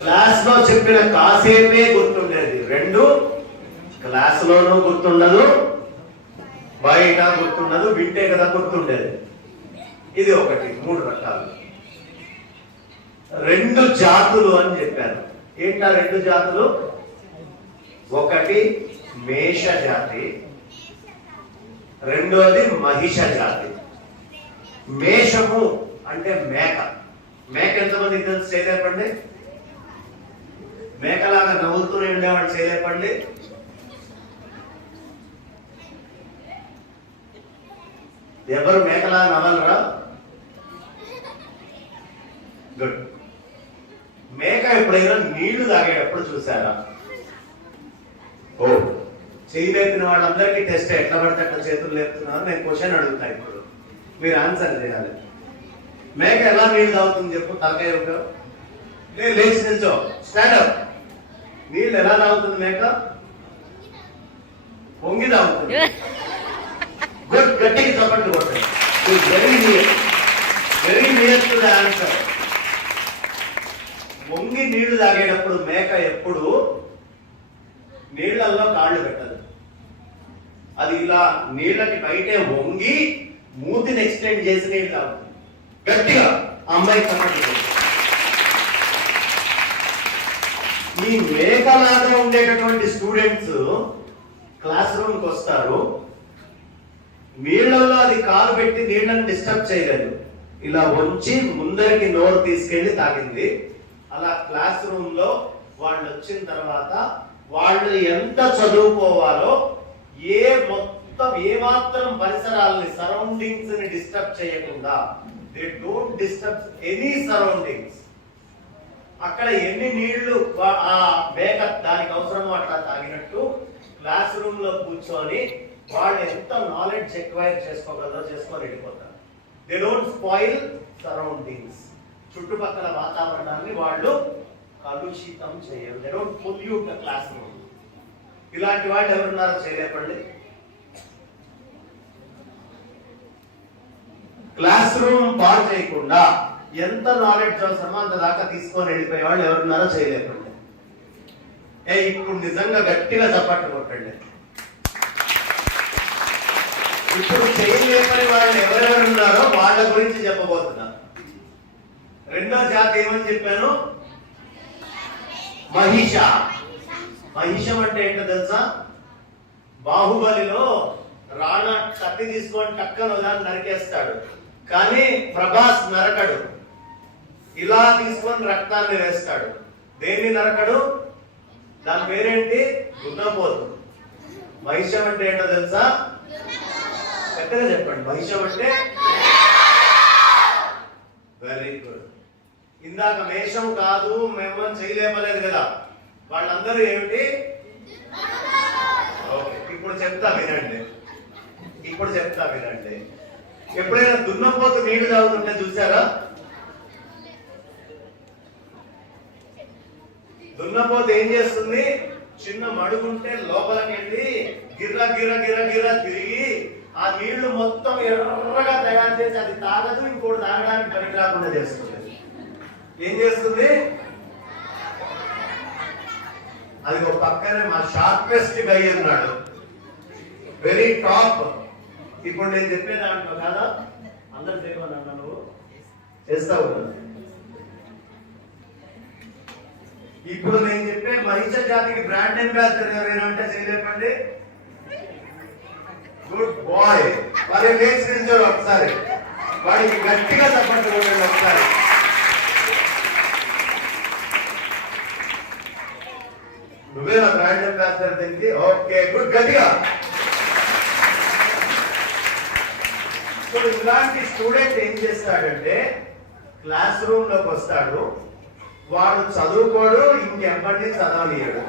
Class లో చెప్పిన కాసేపే గుర్తుండేది, రెండు క్లాస్ లోనూ గుర్తుండదు, బయట గుర్తుండదు, వింటే కదా గుర్తుండేది. ఇది ఒకటి. మూడు రకాలు, రెండు జాతులు అని చెప్పారు. ఏంటా రెండు జాతులు? ఒకటి మేష జాతి, రెండోది మహిష జాతి. మేషము అంటే మేక. మేక ఎంతమందికి తెలుసు? చేయలేపండి. మేకలాగా నవ్వుతూనే ఉండేవాడు, చేయలేపండి. ఎవరు మేకలాగా నవ్వలరా? గుడ్. మేక ఎప్పుడైనా నీళ్లు తాగేటప్పుడు చూసారా? ఓ, చేయి లేపిన వాళ్ళందరికీ టెస్ట్. ఎట్లా పడితే అట్లా చేతులు లేపుతున్నారు. నేను క్వశ్చన్ అడుగుతా, ఇప్పుడు మీరు ఆన్సర్ చేయాలి. మేక ఎలా నీళ్లు తాగుతుంది చెప్పు? తలకాయ ఉపయోగం. నేను లేచి నిల్చో, స్టాండప్. నీళ్ళు ఎలా తాగుతుంది మేక? పొంగి తాగుతుంది. గుడ్. గట్టికి చప్పట్లు కొట్టండి. Very near to the answer. వంగి నీళ్లు తాగేటప్పుడు మేక ఎప్పుడు నీళ్లలో కాళ్ళు పెట్టదు. అది ఇలా నీళ్ళకి బయటే వంగి మూతిని ఎక్స్టెండ్ చేసి నీళ్ళు తాగుతుంది. గట్టిగా అమ్మాయి చప్పట్లు. ఈ మేకలాగా ఉండేటటువంటి స్టూడెంట్స్ క్లాస్ రూమ్ కి వస్తారు. నీళ్లలో అది కాలు పెట్టి నీళ్లను డిస్టర్బ్ చేయలేదు. ఇలా వంచి ముందరికి నోరు తీసుకెళ్లి తాగింది. అలా క్లాస్ రూమ్ లో వాళ్ళు వచ్చిన తర్వాత వాళ్ళు ఎంత చదువుకోవాలో, ఏమాత్రం పరిసరాలని, సరౌండింగ్స్ ని డిస్టర్బ్ చేయకుండా, they don't disturb any surroundings. అక్కడ ఎన్ని నీళ్లు ఆ మేక దానికి అవసరమో అట్లా తాగినట్టు క్లాస్ రూమ్ లో కూర్చొని వాళ్ళు ఎంత నాలెడ్జ్ ఎక్వైర్ చేసుకోగలరో చేసుకొని వెళ్ళిపోతారు. They don't spoil surroundings. చుట్టుపక్కల వాతావరణాన్ని వాళ్ళు కలుషితం చేయరు. They don't pollute the class room. ఇలాంటి వాళ్ళు ఎవరున్నారో చేయలేపండి. క్లాస్ రూమ్ పాడు చేయకుండా ఎంత నాలెడ్జ్ అవసరమో అంత దాకా తీసుకొని వెళ్ళిపోయే వాళ్ళు ఎవరున్నారో చేయలేపండి. ఇప్పుడు నిజంగా గట్టిగా చప్పట్లు కొట్టండి. ఇప్పుడు చేయలేపని వాళ్ళు ఎవరెవరు ఉన్నారో వాళ్ళ గురించి చెప్పబోతున్నా. రెండో జాతి ఏమని చెప్పాను? మహిష. మహిషం అంటే ఏంటో తెలుసా? బాహుబలిలో రాణా కత్తి తీసుకొని టక్కన దాన్ని నరికేస్తాడు, కానీ ప్రభాస్ నరకడు. ఇలా తీసుకొని రక్తాన్ని వేస్తాడు. దేన్ని నరకడు? దాని పేరేంటి? దున్నపోతు. మహిషం అంటే ఏంటో తెలుసా? పెద్దగా చెప్పండి. మహిషం అంటే వెరీ గుడ్. ఇందాక మేషం కాదు, మేమని చేయలేపలేదు కదా. వాళ్ళందరూ ఏమిటి? ఓకే, ఇప్పుడు చెప్తా వినండి. ఎప్పుడైనా దున్నపోతు నీళ్లు తాగుతుంటే చూసారా? దున్నపోతు ఏం చేస్తుంది? చిన్న మడుగుంటే లోపలికి వెళ్ళి గిర్ర గిర్ర గిర్ర గిర్ర తిరిగి ఆ నీళ్లు మొత్తం ఎర్రగా తయారు చేసి అది తాగదు, ఇంకోటి తాగడానికి పనికి రాకుండా చేస్తుంది. ఏం చేస్తుంది? అది ఒక పక్కనే మా షార్పెస్ట్ గై అన్నాడు, వెరీ టాప్. ఇప్పుడు నేను చెప్పే దాంట్లో కదా, అందరు చేయమన్నా నువ్వు చేస్తావు. ఇప్పుడు నేను చెప్పే మహిష జాతికి బ్రాండ్ అంబాసిడర్ ఎవరైనా అంటే చేయలేపండి. Good bye. మరి లేచి నిల్చోరు ఒకసారి, వాడికి గట్టిగా చప్పట్లు కొట్టండి ఒకసారి. నువ్వేనా బ్రాండ్ అంబాసిడర్ దీనికి? Okay, good. గట్టిగా. సో ఇలాంటి స్టూడెంట్ ఏం చేస్తాడంటే క్లాస్ రూమ్ లోకి వస్తాడు, వాడు చదువుకోడు, ఇంకెవ్వరిని చదవనీయడు.